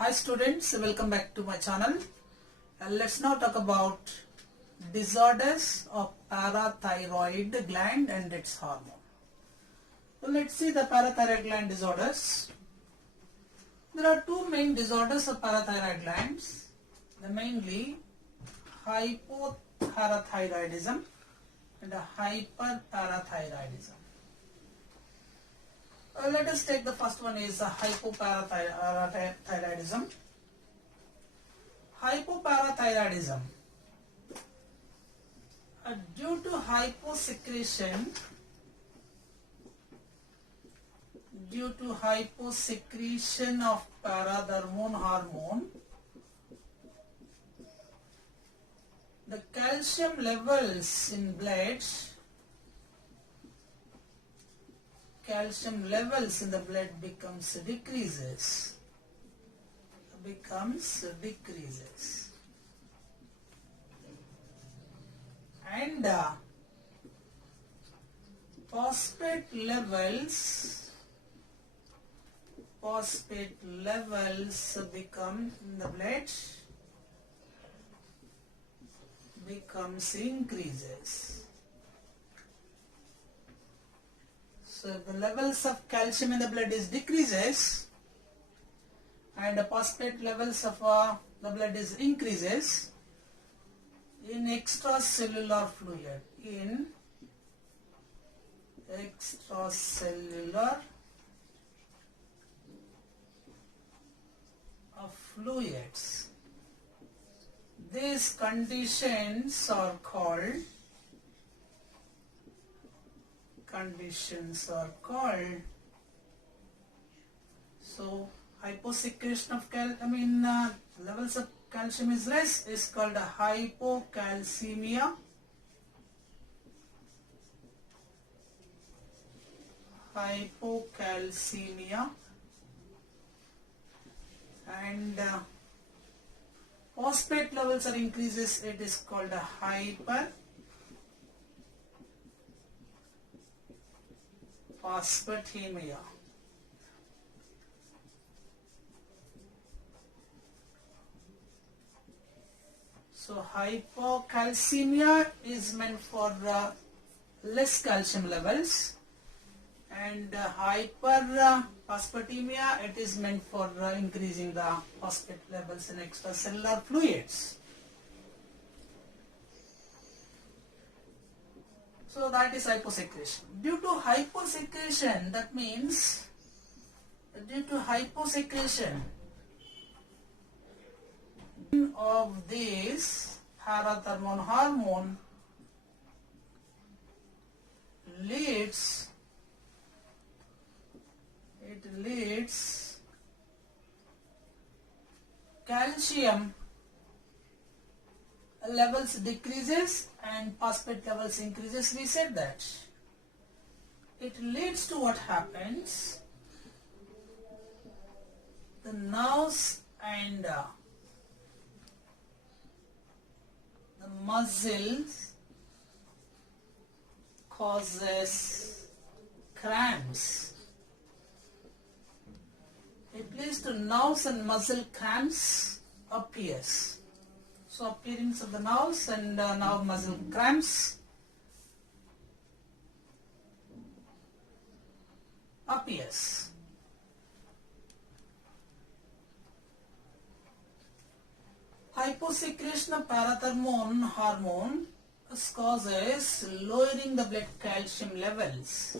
Hi students, welcome back to my channel. Let's now talk about disorders of parathyroid gland and its hormone. So let's see the parathyroid gland disorders. There are two main disorders of parathyroid glands. Mainly hypoparathyroidism and hyperparathyroidism. Let us take the first one is hypoparathyroidism. Hypoparathyroidism. Due to hyposecretion of parathormone hormone, the calcium levels in the blood becomes decreases. And phosphate levels become in the blood increases. So if the levels of calcium in the blood is decreases and the phosphate levels of the blood is increases in extracellular fluid, fluids. These conditions are called so hyposecretion of levels of calcium is less is called a hypocalcemia. And phosphate levels are increases, it is called a hyperphosphatemia. So hypocalcemia is meant for less calcium levels, and hyperphosphatemia, it is meant for increasing the phosphate levels in extracellular fluids. So that is hyposecretion. Due to hyposecretion, that means of this parathormone hormone leads calcium levels decreases and phosphate levels increases. We said that it leads to what happens, the nerves and the muscles causes cramps. It leads to nerves and muscle cramps appears. So appearance of the nerves and nerve muscle cramps appears. Hyposecretion of parathormone hormone causes lowering the blood calcium levels.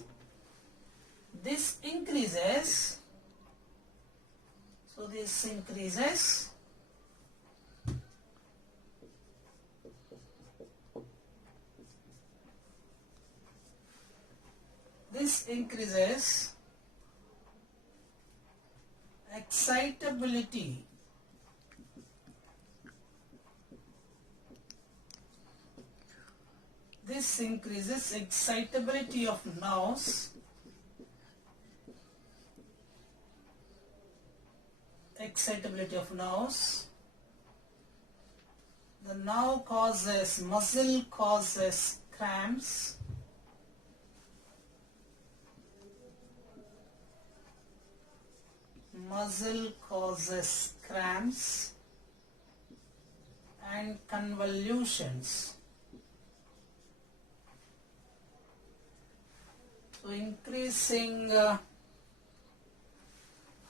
This increases. This increases excitability of nerves, The nerve causes, muscle causes cramps, muscle causes cramps and convulsions. So increasing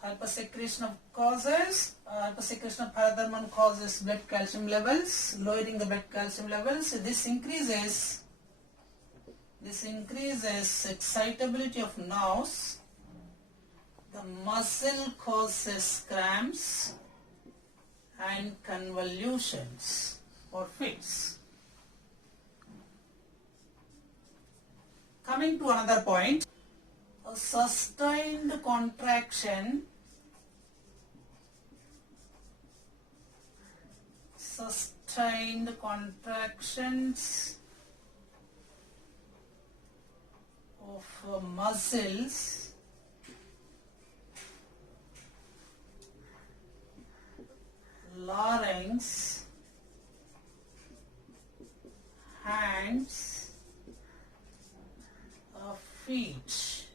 hypersecretion of hypersecretion of parathormone causes blood calcium levels, lowering the blood calcium levels. This increases excitability of nerves. The muscle causes cramps and convulsions or fits. Coming to another point, a sustained contractions of muscles larynx, hands, feet.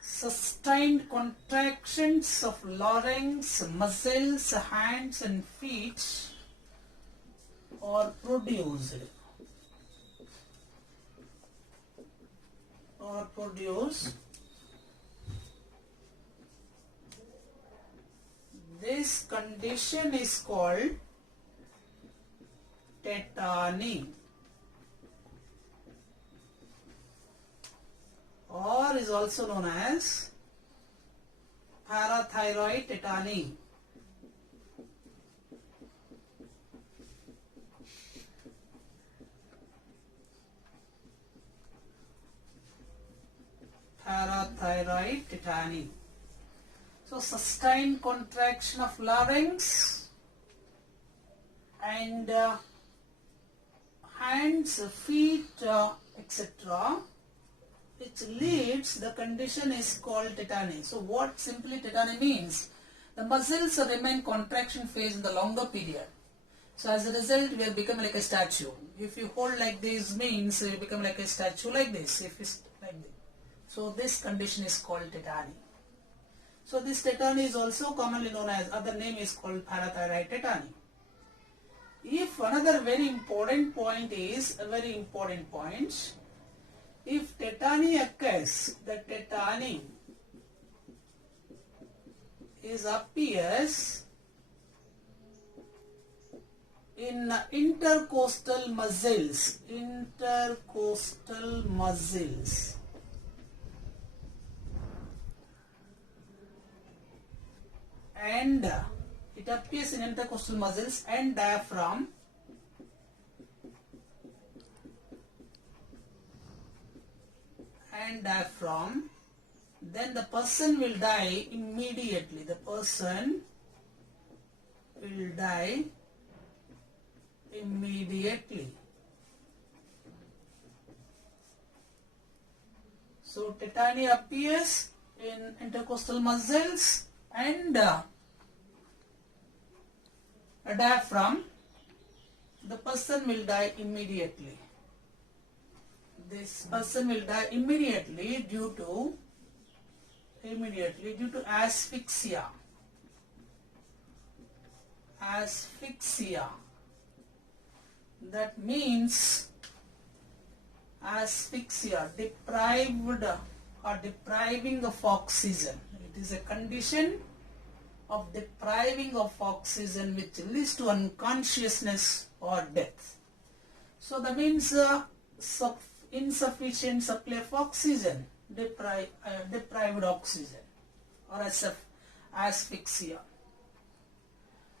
Sustained contractions of larynx, muscles, hands and feet are produced This condition is called tetany, or is also known as parathyroid tetany. Parathyroid tetany. So sustained contraction of larynx and hands, feet, etc., which leads, the condition is called tetany. So what simply tetany means? The muscles remain contraction phase in the longer period. So as a result, we have become like a statue. If you hold like this means you become like a statue like this. If it's like this. So this condition is called tetany. So this tetany is also commonly known as, other name is called parathyroid tetany. If another very important point, if tetany occurs, the tetany appears in intercostal muscles, and it appears in intercostal muscles and diaphragm, then the person will die immediately. So tetany appears in intercostal muscles and a diaphragm. The person will die immediately. This person will die immediately due to asphyxia. That means asphyxia, depriving of oxygen. It is a condition of depriving of oxygen which leads to unconsciousness or death. So that means insufficient supply of oxygen, deprived oxygen, or asphyxia.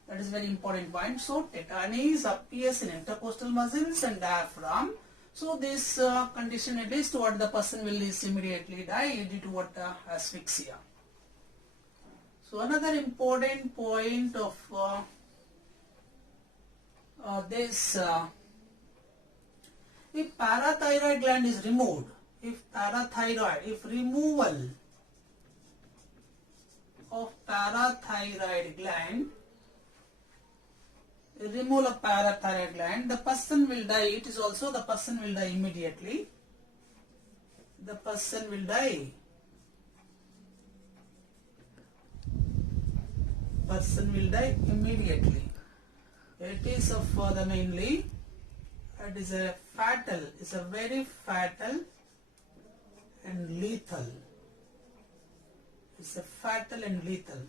That is very important point. So tetany appears in intercostal muscles and diaphragm. So this condition leads to what the person will immediately die due to what asphyxia. So another important point of this, if parathyroid gland is removed, removal of parathyroid gland, the person will die. It is also the person will die immediately. The person will die person will die immediately. It is for the mainly, it is a fatal, it's a very fatal and lethal. It's a fatal and lethal.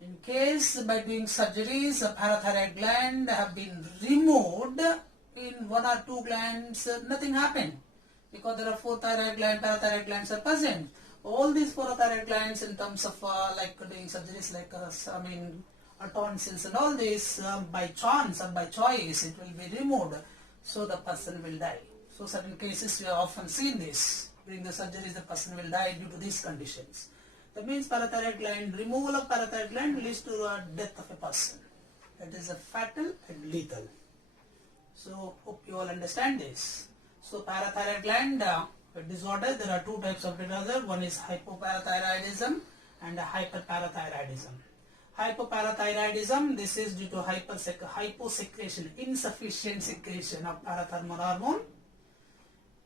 In case by doing surgeries, a parathyroid gland have been removed, in one or two glands, nothing happened. Because there are 4 thyroid glands, parathyroid glands are present. All these 4 thyroid glands in terms of like doing surgeries like tonsils and all this, by chance or by choice, it will be removed. So the person will die. So certain cases we have often seen this. During the surgeries the person will die due to these conditions. That means parathyroid gland, removal of parathyroid gland leads to the death of a person. It is a fatal and lethal. So hope you all understand this. So parathyroid gland disorder, there are 2 types of disorder. One is hypoparathyroidism and hyperparathyroidism. Hypoparathyroidism, this is due to hyposecretion, insufficient secretion of parathormone hormone,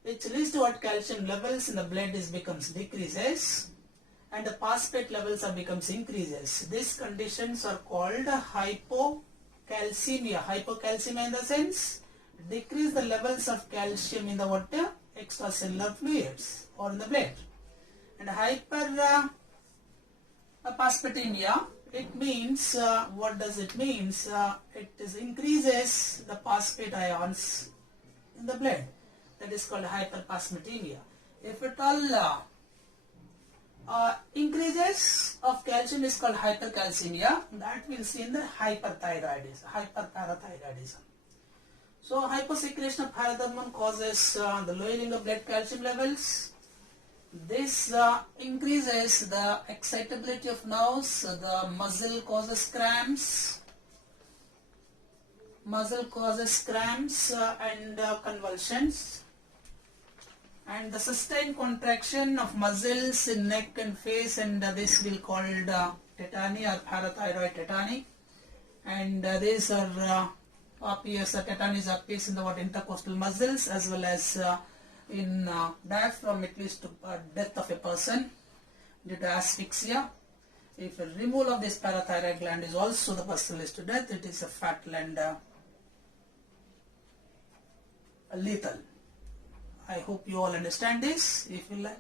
which leads to what calcium levels in the blood becomes decreases and the phosphate levels becomes increases. These conditions are called hypocalcemia. Hypocalcemia in the sense decrease the levels of calcium in the water, extracellular fluids or in the blood. And hyperphosphatemia, it means, what does it means? It is increases the phosphate ions in the blood. That is called hyperphosphatemia. If it all increases of calcium is called hypercalcemia. That we'll see in the hyperparathyroidism. So hyposecretion of parathormone causes the lowering of blood calcium levels. This increases the excitability of nerves. The muscle causes cramps. And convulsions. And the sustained contraction of muscles in neck and face, and this will called tetany or parathyroid tetany. And these are appears, tetany appears in the intercostal muscles as well as in diaphragm. It leads to death of a person due to asphyxia. If a removal of this parathyroid gland is also the person leads to death, it is a fatal and lethal. I hope you all understand this. If you like,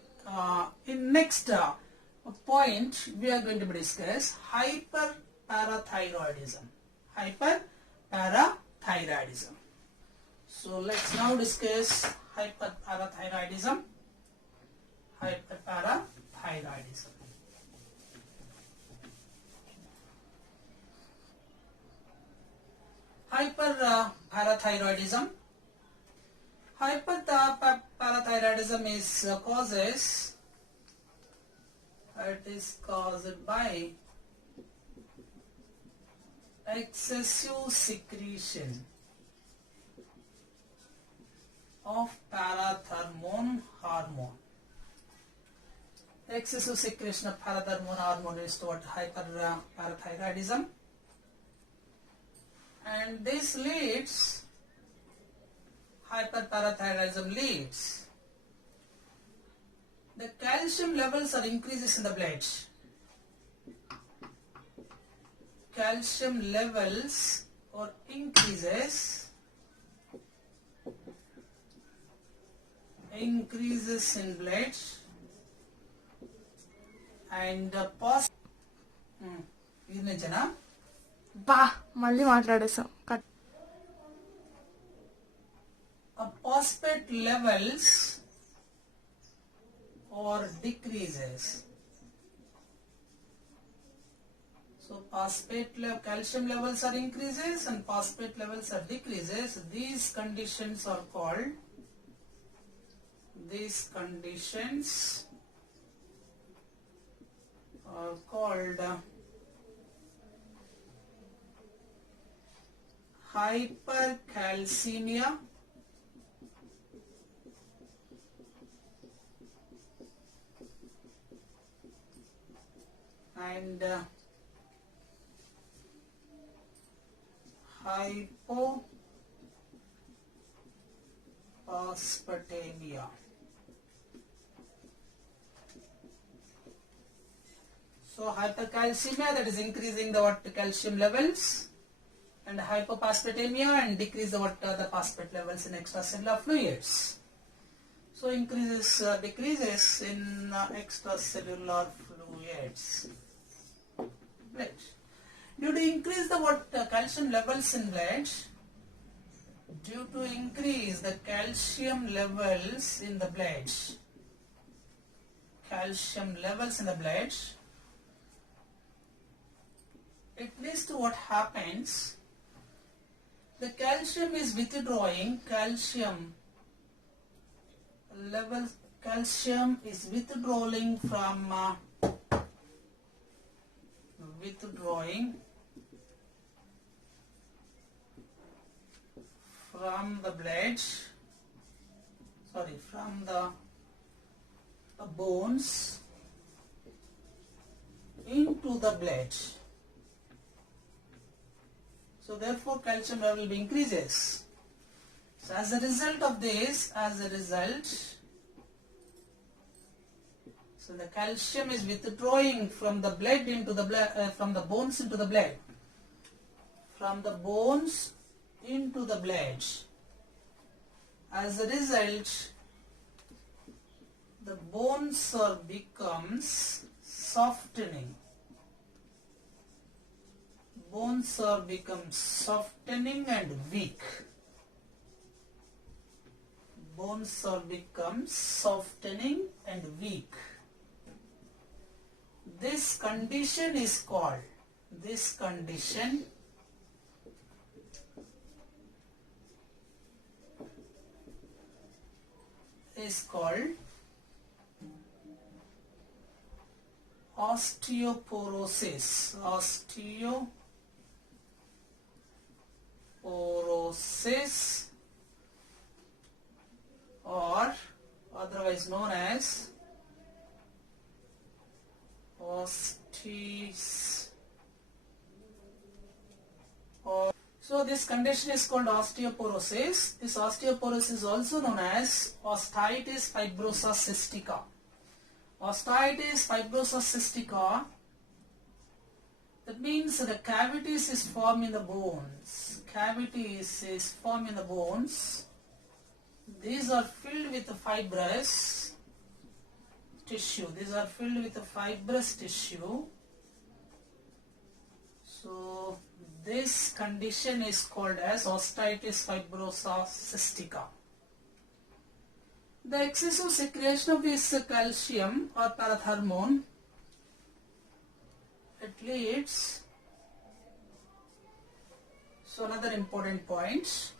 in next point we are going to discuss hyperparathyroidism. Hyperparathyroidism. So let's now discuss hyperparathyroidism. Hyperparathyroidism. Hyperparathyroidism. Hyperparathyroidism is it is caused by excessive secretion of parathormone hormone. Excessive secretion of parathormone hormone is what hyperparathyroidism, and this leads, hyperparathyroidism leads, the calcium levels are increases in the blood. Calcium levels or increases in blood, and మళ్ళీ మాట్లాడేసాం phosphate levels or decreases. So calcium levels are increases and phosphate levels are decreases. These conditions are called hypercalcemia and hypophosphatemia. So hypercalcemia, that is increasing the calcium levels, and hypophosphatemia, and decrease the phosphate levels in extracellular fluids. So decreases in extracellular fluids. Right. Due to increase the calcium levels in blood, due to increase the calcium levels in the blood, it leads to what happens. The calcium is withdrawing, calcium is withdrawing from the blood, from the bones into the blood. So therefore calcium level increases. So as a result of this, so the calcium is withdrawing from the blood into the blood, from the bones into the blood, from the bones into the blood. As a result, the bones becomes softening. Bones become softening and weak. Bones become softening and weak. This condition is called, osteoporosis. Or otherwise known as so this condition is called osteoporosis. This osteoporosis is also known as osteitis fibrosa cystica. Osteitis fibrosa cystica, that means the cavities is formed in the bones. These are filled with fibrous tissue. So this condition is called as osteitis fibrosa cystica. The excessive secretion of this calcium or parathormone, it leads, so another important point.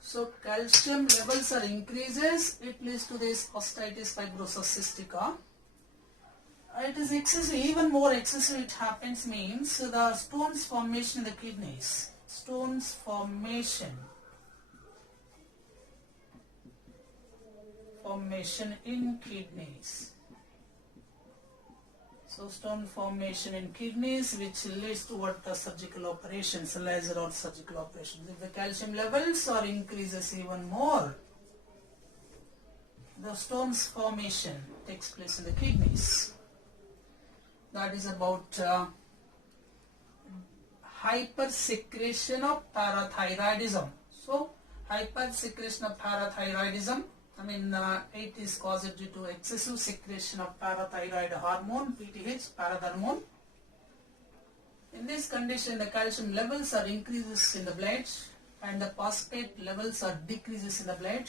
So calcium levels are increases, it leads to this osteitis fibrosa cystica. It is excessive, even more excessive it happens means the stones formation in the kidneys. Stones formation in kidneys. So stone formation in kidneys, which leads to what the surgical operations, laser or surgical operations. If the calcium levels are increases even more, the stones formation takes place in the kidneys. That is about hypersecretion of parathyroidism. So hypersecretion of parathyroidism, it is caused due to excessive secretion of parathyroid hormone, PTH, parathormone. In this condition, the calcium levels are increases in the blood and the phosphate levels are decreases in the blood.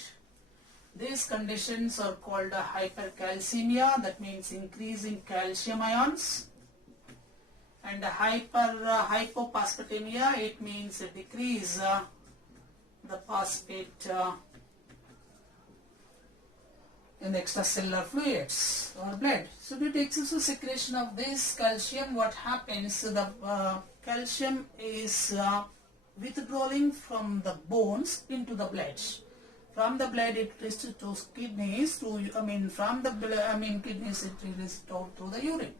These conditions are called hypercalcemia, that means increasing calcium ions, and hypophosphatemia, it means a decrease the phosphate in the extracellular fluids or blood. So due to excessive secretion of this calcium, what happens, the calcium is withdrawing from the bones into the blood. From the blood it reaches to kidneys, from the kidneys it is out to the urine.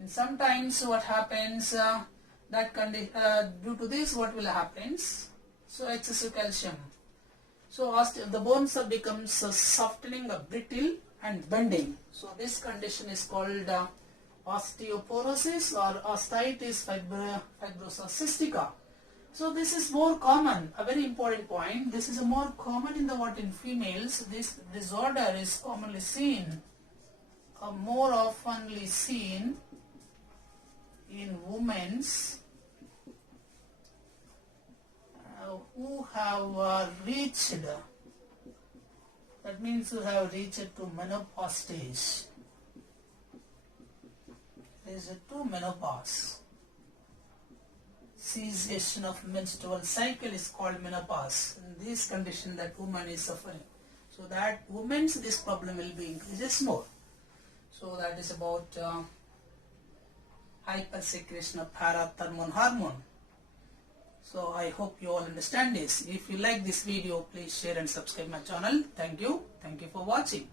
And sometimes what happens, due to this what will happen, so excessive calcium. So the bones becomes softening, brittle and bending. So this condition is called osteoporosis or osteitis fibrosa cystica. So this is more common, a very important point. This is a more common in females. This disorder is commonly seen, more oftenly seen in women who have reached, that means who have reached to menopause stage. There is to menopause. Cessation of menstrual cycle is called menopause. In this condition that woman is suffering. So that women's this problem will be increases more. So that is about hypersecretion of parathormone hormone. So I hope you all understand this. If you like this video, please share and subscribe my channel. Thank you. Thank you for watching.